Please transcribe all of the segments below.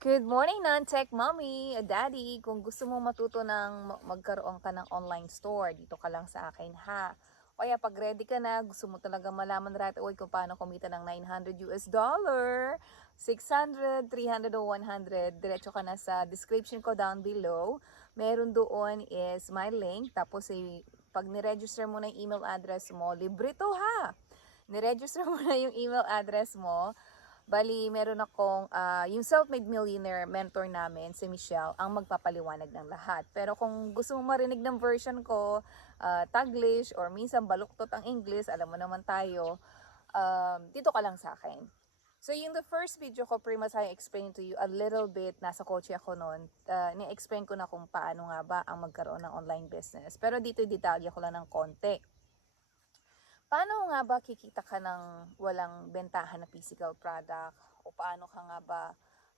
Good morning, non-tech mommy, daddy. Kung gusto mo matuto ng ma- magkaroon ka ng online store, dito ka lang sa akin ha. O kaya pag ready ka na, gusto mo talaga malaman right away kung paano kumita ng 900 US dollar, 600, 300 o 100, diretso ka na sa description ko down below. Meron doon is my link. Tapos eh, pag niregister mo na yung email address mo, libre to ha. Niregister mo na yung email address mo, Bali, meron akong, ah, yung self-made millionaire mentor namin, si Michelle, ang magpapaliwanag ng lahat. Pero kung gusto mo marinig ng version ko, ah, Taglish, or minsan baluktot ang English, alam mo naman tayo, um, dito ka lang sa akin. So, yung the first video ko, pretty much I explained to you a little bit, nasa kotse ako noon, uh, ni-explain ko na kung paano nga ba ang magkaroon ng online business. Pero dito, detalye ko lang ng konti. Paano nga ba kikita ka ng walang bentahan na physical product? O paano ka nga ba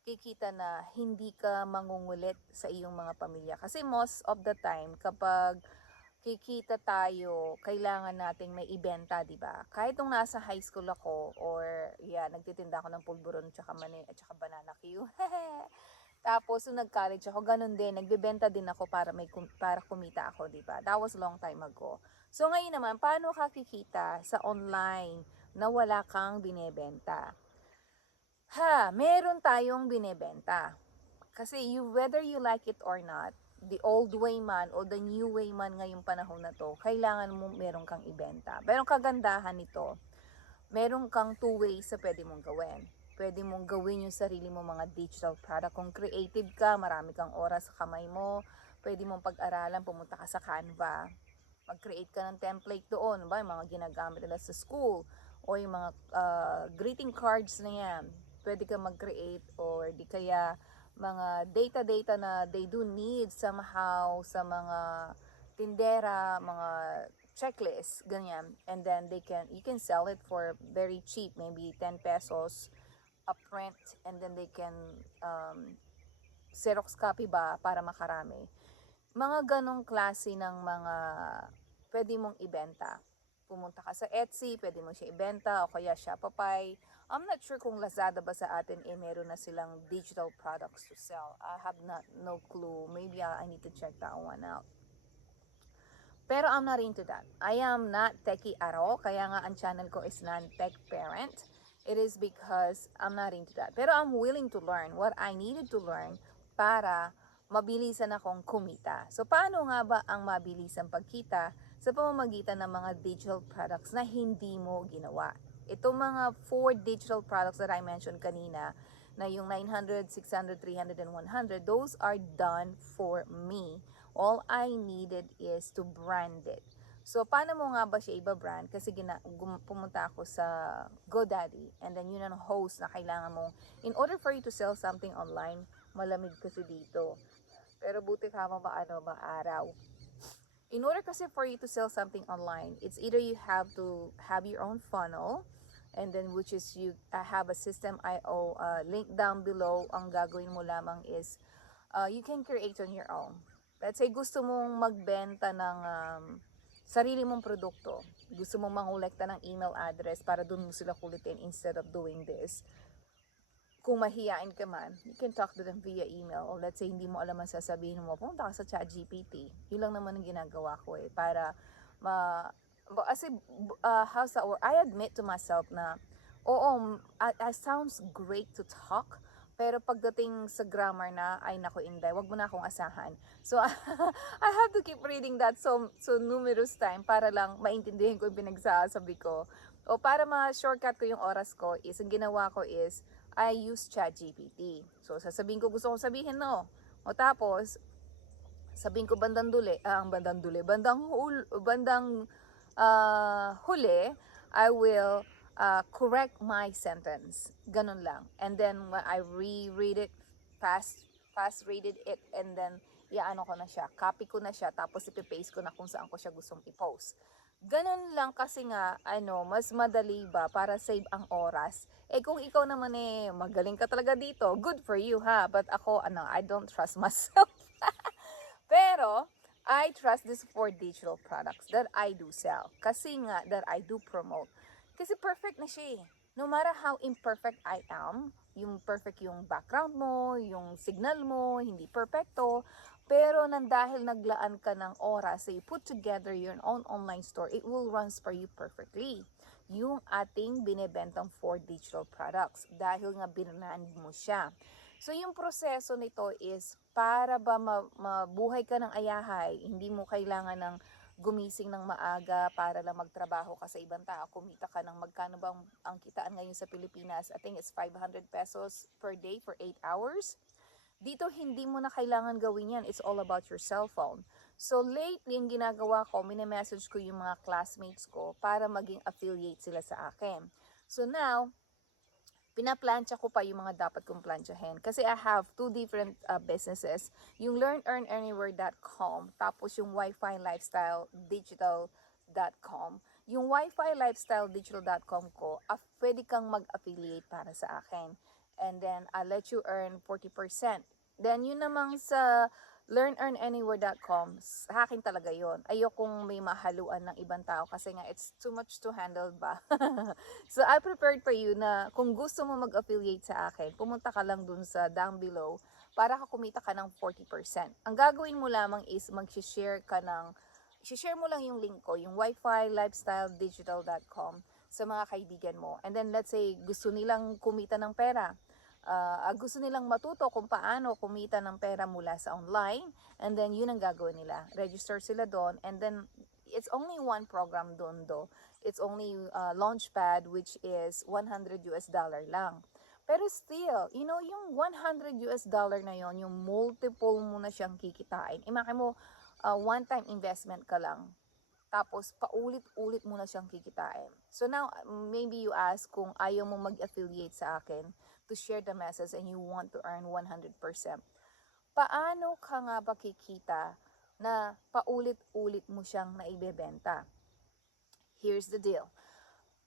kikita na hindi ka mangungulit sa iyong mga pamilya? Kasi most of the time, kapag kikita tayo, kailangan nating may ibenta, di ba? Kahit nung nasa high school ako, or yeah, nagtitinda ako ng pulburon, tsaka mani, at tsaka banana Q. Tapos, nung nag-college ako, ganun din. Nagbebenta din ako para, may, para kumita ako, di ba? That was long time ago. So ngayon naman, paano ka kikita sa online na wala kang binebenta? Ha, meron tayong binebenta. Kasi you, whether you like it or not, the old way man o the new way man ngayong panahon na to, kailangan mo meron kang ibenta. Pero kagandahan nito, meron kang two ways sa pwede mong gawin. Pwede mong gawin yung sarili mo mga digital product. Kung creative ka, marami kang oras sa kamay mo, pwede mong pag-aralan, pumunta ka sa Canva, mag-create ka ng template doon, ba, yung mga ginagamit nila sa school, o yung mga uh, greeting cards na yan, pwede ka mag-create, or di kaya mga data-data na they do need somehow sa mga tindera, mga checklist, ganyan. And then they can, you can sell it for very cheap, maybe 10 pesos a print, and then they can um, Xerox copy ba para makarami mga ganong klase ng mga pwede mong ibenta. Pumunta ka sa Etsy, pwede mo siya ibenta, o kaya Shopify. I'm not sure kung Lazada ba sa atin eh meron na silang digital products to sell. I have not no clue. Maybe I need to check that one out. Pero I'm not into that. I am not techie at all. Kaya nga ang channel ko is non-tech parent. It is because I'm not into that. Pero I'm willing to learn what I needed to learn para mabilisan akong kumita. So, paano nga ba ang mabilisan pagkita sa pamamagitan ng mga digital products na hindi mo ginawa? Itong mga four digital products that I mentioned kanina, na yung 900, 600, 300, and 100, those are done for me. All I needed is to brand it. So, paano mo nga ba siya iba-brand? Kasi gina, pumunta ako sa GoDaddy and then yun ang host na kailangan mo. In order for you to sell something online, malamig kasi dito. Pero buti ka mo ba ano, maaraw. In order kasi for you to sell something online, it's either you have to have your own funnel, and then which is you uh, have a system IO uh, link down below. Ang gagawin mo lamang is uh, you can create on your own. Let's say gusto mong magbenta ng um, sarili mong produkto. Gusto mong mangolekta ng email address para doon mo sila kulitin instead of doing this kung mahiyain ka man, you can talk to them via email. Or let's say, hindi mo alam ang sasabihin mo, pumunta ka sa chat GPT. Yun lang naman ang ginagawa ko eh. Para, ma, kasi, uh, how's that word? I admit to myself na, oo, I, I sounds great to talk, pero pagdating sa grammar na, ay nako inday, wag mo na akong asahan. So, I have to keep reading that so, so numerous time para lang maintindihan ko yung pinagsasabi ko. O para ma-shortcut ko yung oras ko is, ang ginawa ko is, I use ChatGPT. So, sasabihin ko gusto kong sabihin, no. O tapos, sabihin ko bandang duli, ah, ang bandang duli, bandang, hul, bandang ah, huli, I will ah, correct my sentence. Ganun lang. And then, when I reread it, fast, fast read it, and then, iaano ko na siya, copy ko na siya, tapos ipipaste ko na kung saan ko siya gustong i-post. Ganun lang kasi nga, ano, mas madali ba para save ang oras. Eh kung ikaw naman eh, magaling ka talaga dito, good for you ha. But ako, ano, I don't trust myself. Pero, I trust these four digital products that I do sell. Kasi nga, that I do promote. Kasi perfect na siya eh. No matter how imperfect I am, yung perfect yung background mo, yung signal mo, hindi perfecto. Pero nang dahil naglaan ka ng oras, so you put together your own online store, it will runs for you perfectly. Yung ating binebentang for digital products dahil nga binrand mo siya. So yung proseso nito is para ba ma- mabuhay ka ng ayahay, hindi mo kailangan ng gumising ng maaga para lang magtrabaho ka sa ibang tao, kumita ka ng magkano bang ang kitaan ngayon sa Pilipinas? I think it's 500 pesos per day for 8 hours. Dito, hindi mo na kailangan gawin yan. It's all about your cell phone. So, lately, yung ginagawa ko, message ko yung mga classmates ko para maging affiliate sila sa akin. So, now, pinaplansya ko pa yung mga dapat kong plansyahin. Kasi I have two different uh, businesses. Yung learnearnanywhere.com, tapos yung Wi-Fi Lifestyle Digital.com. Yung Wi-Fi Lifestyle Digital.com ko, ah, pwede kang mag-affiliate para sa akin. And then, I'll let you earn 40%. Then, yun namang sa learnearnanywhere.com, sa akin talaga yon. Ayokong may mahaluan ng ibang tao kasi nga it's too much to handle ba. so I prepared for you na kung gusto mo mag-affiliate sa akin, pumunta ka lang dun sa down below para ka kumita ka ng 40%. Ang gagawin mo lamang is mag-share ka ng, share mo lang yung link ko, yung wifi lifestyledigital.com sa mga kaibigan mo. And then let's say gusto nilang kumita ng pera uh, gusto nilang matuto kung paano kumita ng pera mula sa online and then yun ang gagawin nila. Register sila doon and then it's only one program doon do. It's only uh, Launchpad which is 100 US dollar lang. Pero still, you know, yung 100 US dollar na yon, yung multiple mo na siyang kikitain. Imagine mo, uh, one-time investment ka lang. Tapos, paulit-ulit mo na siyang kikitain. So now, maybe you ask kung ayaw mo mag-affiliate sa akin to share the message and you want to earn 100%. Paano ka nga ba kikita na paulit-ulit mo siyang naibebenta? Here's the deal.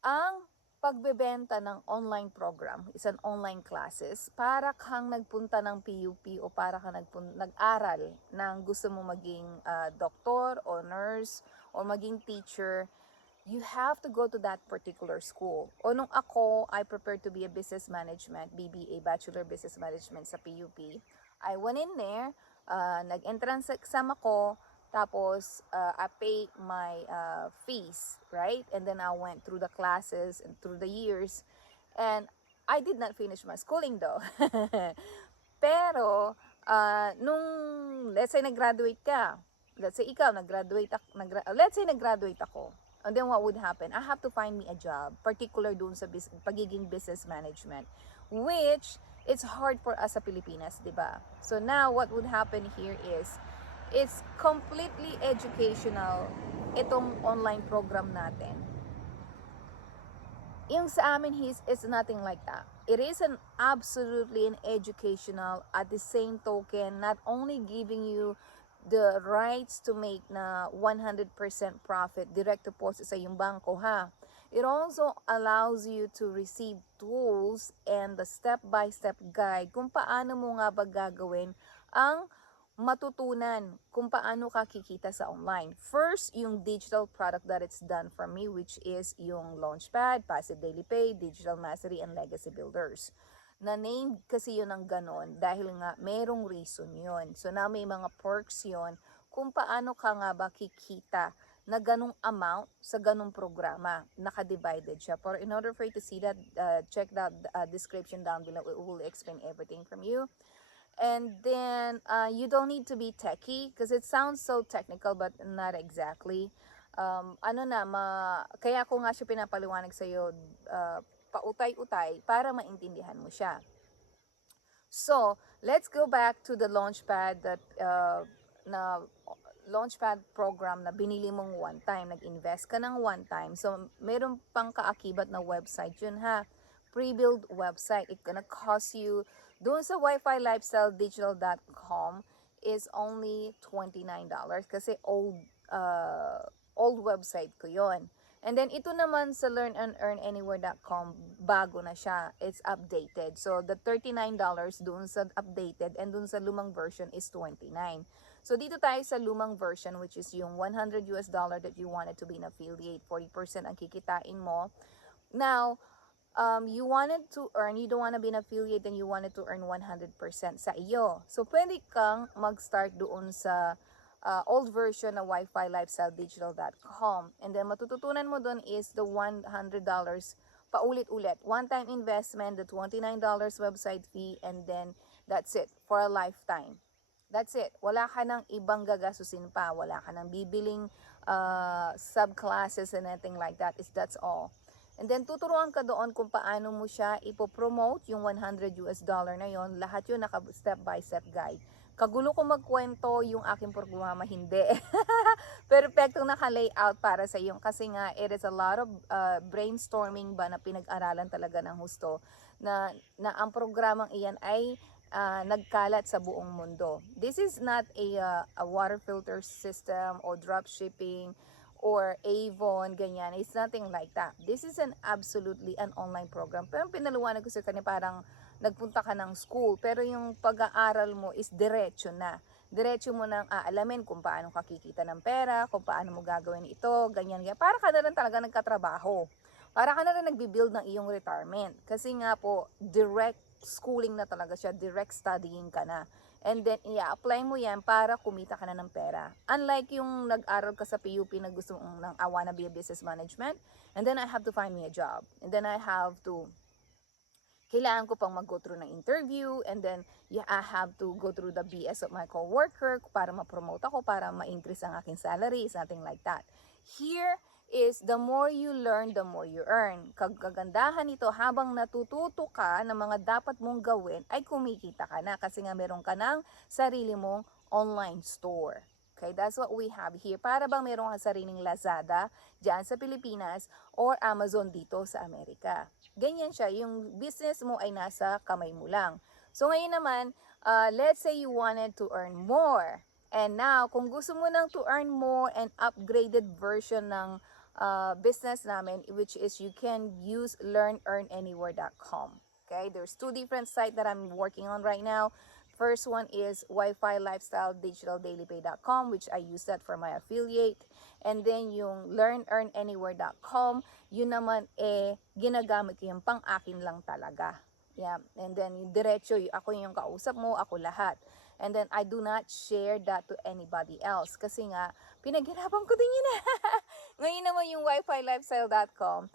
Ang pagbebenta ng online program is an online classes para kang nagpunta ng PUP o para kang nag-aral ng gusto mo maging uh, doktor o nurse o maging teacher you have to go to that particular school. O nung ako, I prepared to be a business management, BBA, Bachelor Business Management sa PUP. I went in there, uh, nag-entrance exam ako, tapos uh, I paid my uh, fees, right? And then I went through the classes and through the years. And I did not finish my schooling though. Pero, uh, nung, let's say, nag-graduate ka, let's say ikaw, nag-graduate, nag let's say, nag-graduate ako, And then what would happen? I have to find me a job, particular dun sa bis- pagiging business management, which it's hard for us sa Pilipinas, di ba? So now what would happen here is it's completely educational itong online program natin. Yung sa amin is, is nothing like that. It is an absolutely an educational at the same token, not only giving you the rights to make na 100% profit direct deposit sa iyong bangko ha. It also allows you to receive tools and the step-by-step guide kung paano mo nga ba gagawin ang matutunan kung paano ka kikita sa online. First, yung digital product that it's done for me which is yung Launchpad, Passive Daily Pay, Digital Mastery, and Legacy Builders na name kasi yun ng ganon dahil nga merong reason yun. So na may mga perks yun kung paano ka nga ba kikita na ganong amount sa ganong programa. Naka-divided siya. For in order for you to see that, uh, check that uh, description down below. It will explain everything from you. And then, uh, you don't need to be techie because it sounds so technical but not exactly. Um, ano na, ma, kaya ko nga siya pinapaliwanag sa'yo uh, pautay-utay para maintindihan mo siya. So, let's go back to the Launchpad that uh, na Launchpad program na binili mong one time, nag-invest ka ng one time. So, meron pang kaakibat na website yun ha. Pre-build website. It gonna cost you, doon sa wifi lifestyle digital.com is only $29 kasi old uh, old website ko yon. And then ito naman sa learnandearnanywhere.com, bago na siya. It's updated. So the $39 doon sa updated and doon sa lumang version is 29. So dito tayo sa lumang version which is yung 100 US dollar that you wanted to be an affiliate, 40% ang kikitain mo. Now, um, you wanted to earn, you don't want to be an affiliate and you wanted to earn 100% sa iyo. So, pwede kang mag-start doon sa uh, old version na wifilifestyledigital.com. And then, matututunan mo doon is the $100 paulit-ulit. One-time investment, the $29 website fee, and then that's it for a lifetime. That's it. Wala ka ng ibang gagasusin pa. Wala ka ng bibiling uh, subclasses and anything like that. Is that's all. And then tuturuan ka doon kung paano mo siya ipopromote yung 100 US dollar na yon. Lahat yun naka step by step guide. Kagulo ko magkwento yung aking programa, hindi. Perfecto naka-layout para sa iyo kasi nga it is a lot of uh, brainstorming ba na pinag-aralan talaga ng husto na, na ang programang iyan ay uh, nagkalat sa buong mundo. This is not a, uh, a water filter system or drop shipping or Avon, ganyan. It's nothing like that. This is an absolutely an online program. Pero ang pinaluwanag ko sa kanya parang nagpunta ka ng school, pero yung pag-aaral mo is diretso na. Diretso mo nang aalamin kung paano ka kikita ng pera, kung paano mo gagawin ito, ganyan, ganyan. Para ka na rin talaga nagkatrabaho. Para ka na rin nagbibuild ng iyong retirement. Kasi nga po, direct schooling na talaga siya, direct studying ka na. And then, i-apply mo yan para kumita ka na ng pera. Unlike yung nag-aral ka sa PUP na gusto mong ng I wanna be a business management, and then I have to find me a job. And then I have to, kailangan ko pang mag-go through ng interview, and then yeah, I have to go through the BS of my coworker para ma-promote ako, para ma-increase ang aking salary, something like that. Here, is the more you learn, the more you earn. Kagagandahan nito, habang natututo ka ng mga dapat mong gawin, ay kumikita ka na kasi nga meron ka ng sarili mong online store. Okay, that's what we have here. Para bang meron ka sariling Lazada dyan sa Pilipinas or Amazon dito sa Amerika. Ganyan siya, yung business mo ay nasa kamay mo lang. So ngayon naman, uh, let's say you wanted to earn more. And now, kung gusto mo nang to earn more and upgraded version ng uh, business namin, which is you can use learnearnanywhere.com. Okay, there's two different sites that I'm working on right now. First one is Wi-Fi Lifestyle Digital Dailypay.com, which I use that for my affiliate. And then yung learnearnanywhere.com, yun naman eh, ginagamit ko yung pang akin lang talaga. Yeah. And then yung diretso, ako yung kausap mo, ako lahat. And then I do not share that to anybody else. Kasi nga, pinaghirapan ko din yun. Ngayon naman yung wifilifestyle.com,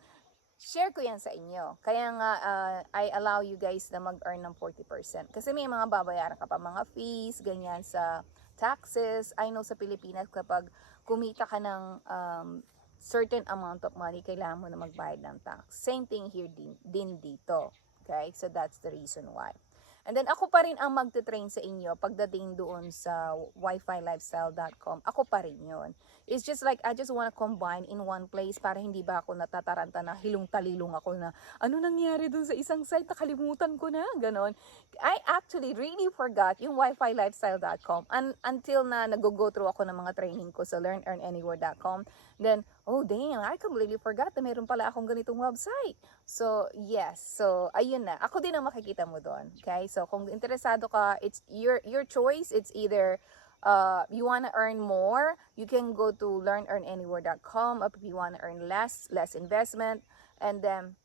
share ko yan sa inyo. Kaya nga, uh, I allow you guys na mag-earn ng 40%. Kasi may mga babayaran ka pa, mga fees, ganyan sa taxes. I know sa Pilipinas, kapag kumita ka ng um, certain amount of money, kailangan mo na magbayad ng tax. Same thing here din, din dito. Okay? So that's the reason why. And then ako pa rin ang magte-train sa inyo pagdating doon sa wifilifestyle.com. Ako pa rin yun. It's just like I just want to combine in one place para hindi ba ako natataranta na hilong-talilong ako na ano nangyari doon sa isang site, nakalimutan ko na, ganon. I actually really forgot yung wifilifestyle.com un- until na nag-go through ako ng mga training ko sa learnearnanywhere.com. Then, oh damn, I completely forgot na meron pala akong ganitong website. So, yes. So, ayun na. Ako din ang makikita mo doon. Okay? So, kung interesado ka, it's your your choice. It's either uh, you want to earn more, you can go to learnearnanywhere.com. If you want to earn less, less investment, and then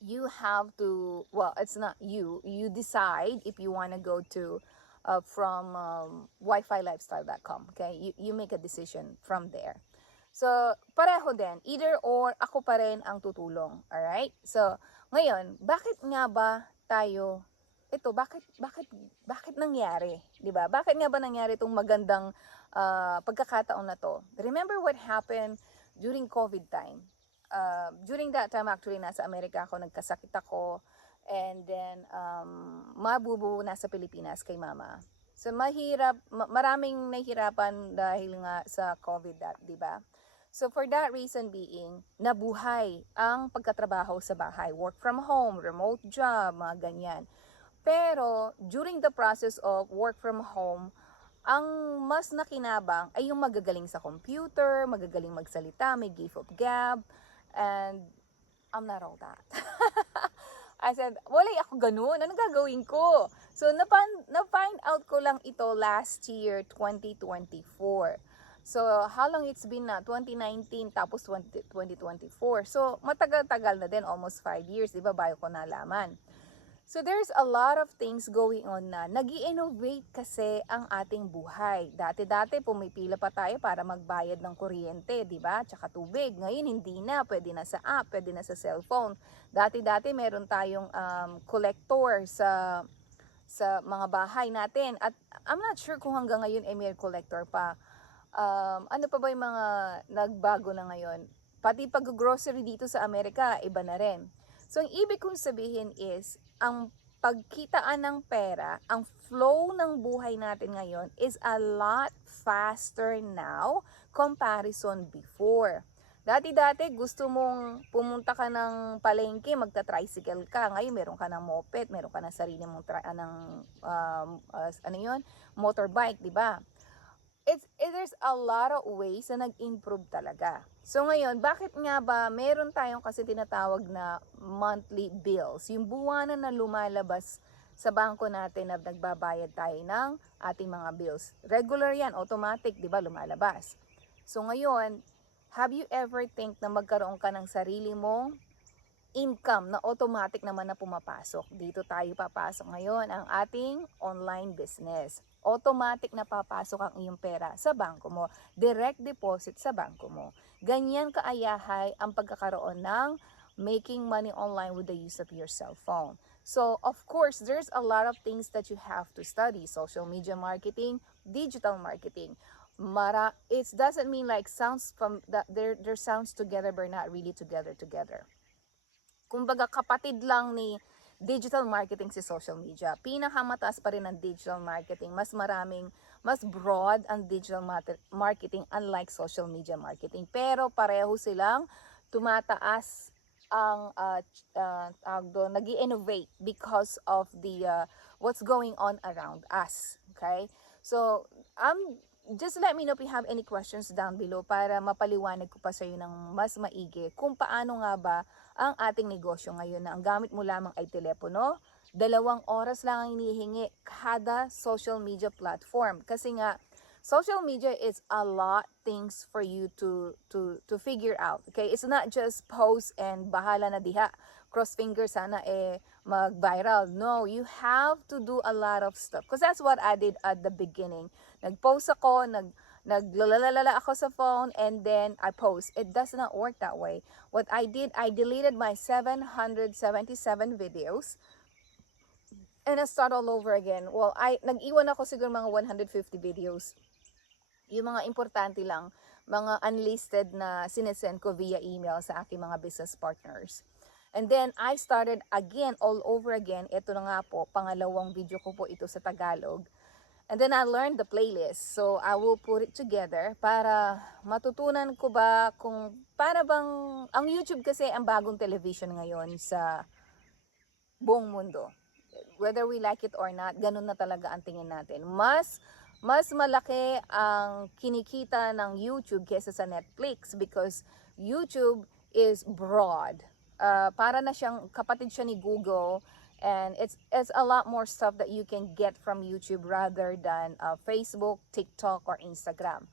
you have to. Well, it's not you. You decide if you want to go to uh, from um, WiFiLifestyle.com. Okay, you you make a decision from there. So, pareho din. Either or, ako pa rin ang tutulong. Alright? So, ngayon, bakit nga ba tayo, ito, bakit, bakit, bakit nangyari? 'Di ba? Bakit nga ba nangyari itong magandang uh, pagkakataon na to? Remember what happened during COVID time? Uh, during that time, actually, nasa Amerika ako, nagkasakit ako, and then, um, mabubu nasa Pilipinas kay mama. So, mahirap, ma- maraming nahihirapan dahil nga sa COVID, di ba? So for that reason being, nabuhay ang pagkatrabaho sa bahay. Work from home, remote job, mga ganyan. Pero during the process of work from home, ang mas nakinabang ay yung magagaling sa computer, magagaling magsalita, may gift of gab, and I'm not all that. I said, wala ako ganun. Ano gagawin ko? So, napan, na-find out ko lang ito last year, 2024. So, how long it's been na? 2019 tapos 20, 2024. So, matagal-tagal na din, almost 5 years, di ba, bago ko nalaman. So, there's a lot of things going on na nag innovate kasi ang ating buhay. Dati-dati, pumipila pa tayo para magbayad ng kuryente, di ba? Tsaka tubig. Ngayon, hindi na. Pwede na sa app, pwede na sa cellphone. Dati-dati, meron tayong um, collector sa sa mga bahay natin. At I'm not sure kung hanggang ngayon ay may collector pa. Um, ano pa ba yung mga nagbago na ngayon? Pati pag-grocery dito sa Amerika, iba na rin. So, ang ibig kong sabihin is, ang pagkitaan ng pera, ang flow ng buhay natin ngayon is a lot faster now comparison before. Dati-dati gusto mong pumunta ka ng palengke, magta-tricycle ka. Ngayon meron ka ng moped, meron ka ng sarili mong tra- ah, ng um, ah, ano 'yon, motorbike, 'di ba? It's it, there's a lot of ways na nag-improve talaga. So ngayon, bakit nga ba meron tayong kasi tinatawag na monthly bills, yung buwanan na lumalabas sa bangko natin na nagbabayad tayo ng ating mga bills. Regular yan, automatic, 'di ba, lumalabas. So ngayon, have you ever think na magkaroon ka ng sarili mong income na automatic naman na pumapasok? Dito tayo papasok ngayon ang ating online business. Automatic na papasok ang iyong pera sa bangko mo. Direct deposit sa bangko mo. Ganyan kaayahay ang pagkakaroon ng making money online with the use of your cell phone. So, of course, there's a lot of things that you have to study. Social media marketing, digital marketing. Mara, it doesn't mean like sounds from that they're, they're sounds together but not really together together. Kumbaga kapatid lang ni digital marketing si social media. Pinakamataas pa rin ang digital marketing. Mas maraming, mas broad ang digital marketing unlike social media marketing. Pero pareho silang tumataas ang uh, uh, tawag doon, nag innovate because of the uh, what's going on around us. Okay? So, um, just let me know if you have any questions down below para mapaliwanag ko pa sa iyo ng mas maigi kung paano nga ba ang ating negosyo ngayon na ang gamit mo lamang ay telepono, dalawang oras lang ang inihingi kada social media platform. Kasi nga, social media is a lot things for you to to to figure out. Okay? It's not just post and bahala na diha. Cross fingers sana eh mag-viral. No, you have to do a lot of stuff. Because that's what I did at the beginning. Nag-post ako, nag naglalalala ako sa phone and then I post. It does not work that way. What I did, I deleted my 777 videos and I start all over again. Well, I nag-iwan ako siguro mga 150 videos. Yung mga importante lang, mga unlisted na sinesend ko via email sa aking mga business partners. And then, I started again, all over again. Ito na nga po, pangalawang video ko po ito sa Tagalog. And then I learned the playlist. So I will put it together para matutunan ko ba kung para bang ang YouTube kasi ang bagong television ngayon sa buong mundo. Whether we like it or not, ganun na talaga ang tingin natin. Mas mas malaki ang kinikita ng YouTube kesa sa Netflix because YouTube is broad. Uh, para na siyang kapatid siya ni Google and it's it's a lot more stuff that you can get from YouTube rather than uh, Facebook, TikTok, or Instagram.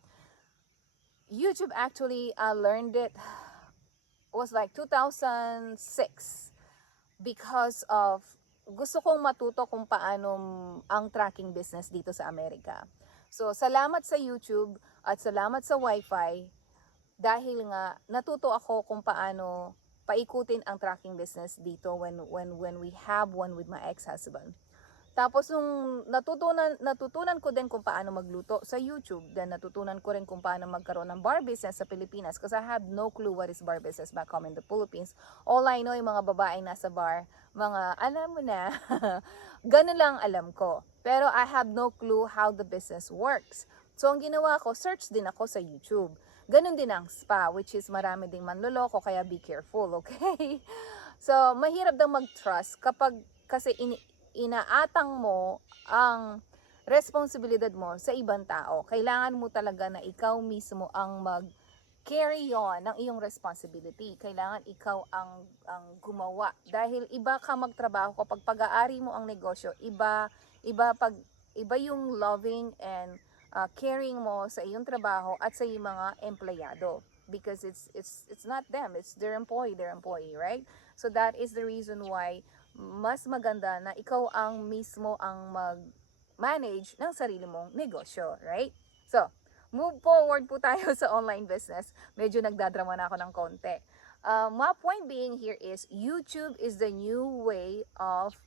YouTube actually I learned it was like 2006 because of gusto kong matuto kung paano ang tracking business dito sa Amerika. So, salamat sa YouTube at salamat sa Wi-Fi dahil nga natuto ako kung paano paikutin ang tracking business dito when when when we have one with my ex-husband. Tapos nung natutunan natutunan ko din kung paano magluto sa YouTube, then natutunan ko rin kung paano magkaroon ng bar business sa Pilipinas because I have no clue what is bar business back home in the Philippines. All I know yung mga babae nasa bar, mga alam mo na, ganun lang alam ko. Pero I have no clue how the business works. So ang ginawa ko, search din ako sa YouTube. Ganun din ang spa, which is marami ding manloloko, kaya be careful, okay? So, mahirap daw mag-trust kapag kasi ini inaatang mo ang responsibilidad mo sa ibang tao. Kailangan mo talaga na ikaw mismo ang mag carry on ng iyong responsibility. Kailangan ikaw ang ang gumawa dahil iba ka magtrabaho kapag pag-aari mo ang negosyo, iba iba pag iba yung loving and uh, caring mo sa iyong trabaho at sa iyong mga empleyado. Because it's it's it's not them it's their employee their employee right? So that is the reason why mas maganda na ikaw ang mismo ang mag manage ng sarili mong negosyo right? So move forward po tayo sa online business. Medyo nagdadrama na ako ng konti. Uh, my point being here is YouTube is the new way of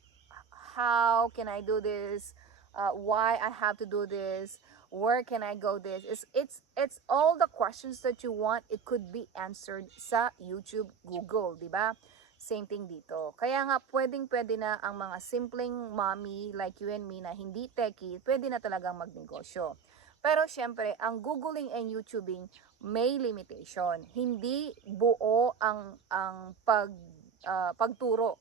how can I do this? Uh, why I have to do this where can I go this? It's it's it's all the questions that you want it could be answered sa YouTube Google di ba? Same thing dito. Kaya nga pwedeng pwede na ang mga simpleng mommy like you and me na hindi techie pwede na talagang magnegosyo. Pero syempre ang googling and youtubing may limitation. Hindi buo ang ang pag uh, pagturo.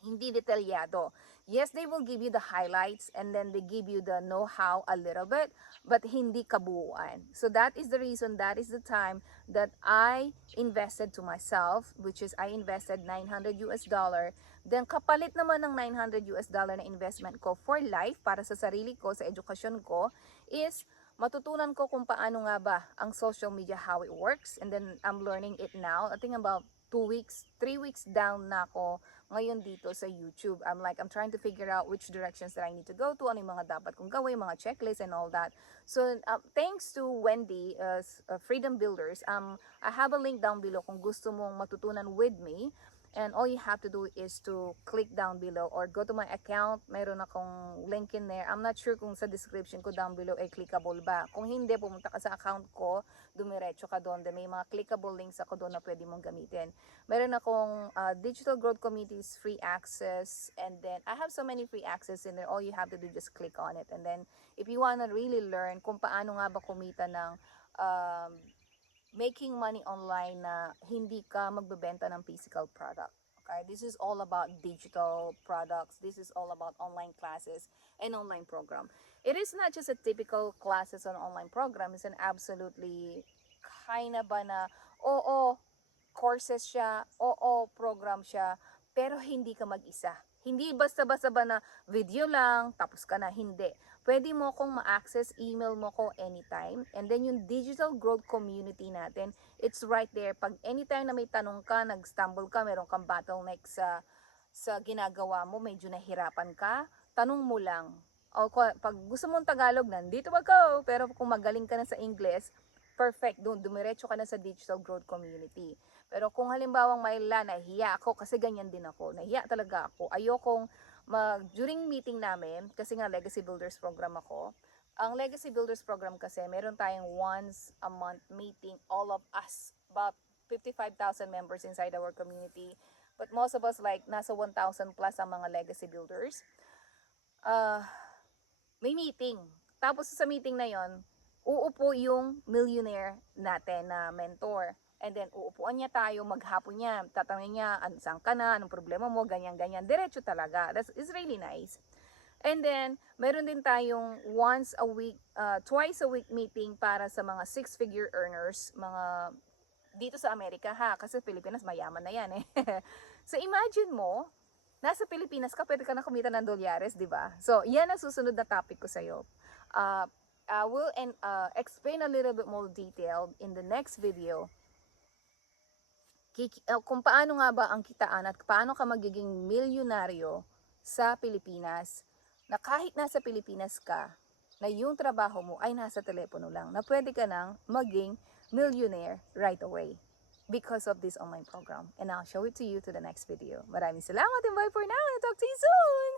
Hindi detalyado. Yes, they will give you the highlights and then they give you the know-how a little bit, but hindi kabuuan. So that is the reason, that is the time that I invested to myself, which is I invested 900 US dollar. Then kapalit naman ng 900 US dollar na investment ko for life para sa sarili ko, sa edukasyon ko, is matutunan ko kung paano nga ba ang social media, how it works. And then I'm learning it now. I think about two weeks, three weeks down na ako ngayon dito sa YouTube. I'm like, I'm trying to figure out which directions that I need to go to, ano yung mga dapat kong gawin, mga checklist and all that. So, uh, thanks to Wendy, uh, uh, Freedom Builders, um, I have a link down below kung gusto mong matutunan with me. And all you have to do is to click down below or go to my account. Meron akong link in there. I'm not sure kung sa description ko down below ay clickable ba. Kung hindi, pumunta ka sa account ko, dumiretso ka doon. May mga clickable links ako doon na pwede mong gamitin. Meron akong uh, Digital Growth Committee's free access. And then I have so many free access in there. All you have to do just click on it. And then if you wanna really learn kung paano nga ba kumita ng um, making money online na hindi ka magbebenta ng physical product. Okay, this is all about digital products. This is all about online classes and online program. It is not just a typical classes on online program. It's an absolutely kind of na, oo, courses siya, oo, program siya, pero hindi ka mag-isa. Hindi basta-basta ba na video lang, tapos ka na, hindi. Pwede mo kong ma-access, email mo ko anytime. And then yung digital growth community natin, it's right there. Pag anytime na may tanong ka, nag-stumble ka, meron kang bottleneck sa, sa ginagawa mo, medyo nahirapan ka, tanong mo lang. O pag gusto mong Tagalog, nandito ako. Pero kung magaling ka na sa English, perfect. Doon, dumiretso ka na sa digital growth community. Pero kung halimbawang may la, nahiya ako kasi ganyan din ako. Nahiya talaga ako. Ayokong mag, during meeting namin, kasi nga Legacy Builders program ako, ang Legacy Builders program kasi, meron tayong once a month meeting, all of us, about 55,000 members inside our community. But most of us, like, nasa 1,000 plus ang mga Legacy Builders. Uh, may meeting. Tapos sa meeting na yon, uupo yung millionaire natin na mentor. And then, uupuan niya tayo, maghapon niya, tatanungin niya, an, saan ka na, anong problema mo, ganyan, ganyan. Diretso talaga. That's is really nice. And then, meron din tayong once a week, uh, twice a week meeting para sa mga six-figure earners, mga dito sa Amerika ha, kasi Pilipinas mayaman na yan eh. so imagine mo, nasa Pilipinas ka, pwede ka na kumita ng dolyares, di ba? So, yan ang susunod na topic ko sa'yo. Uh, I will and, uh, explain a little bit more detailed in the next video kung paano nga ba ang kitaan at paano ka magiging milyonaryo sa Pilipinas na kahit nasa Pilipinas ka, na yung trabaho mo ay nasa telepono lang, na pwede ka nang maging millionaire right away because of this online program. And I'll show it to you to the next video. Maraming salamat and bye for now. I'll talk to you soon.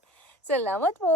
Salamat po!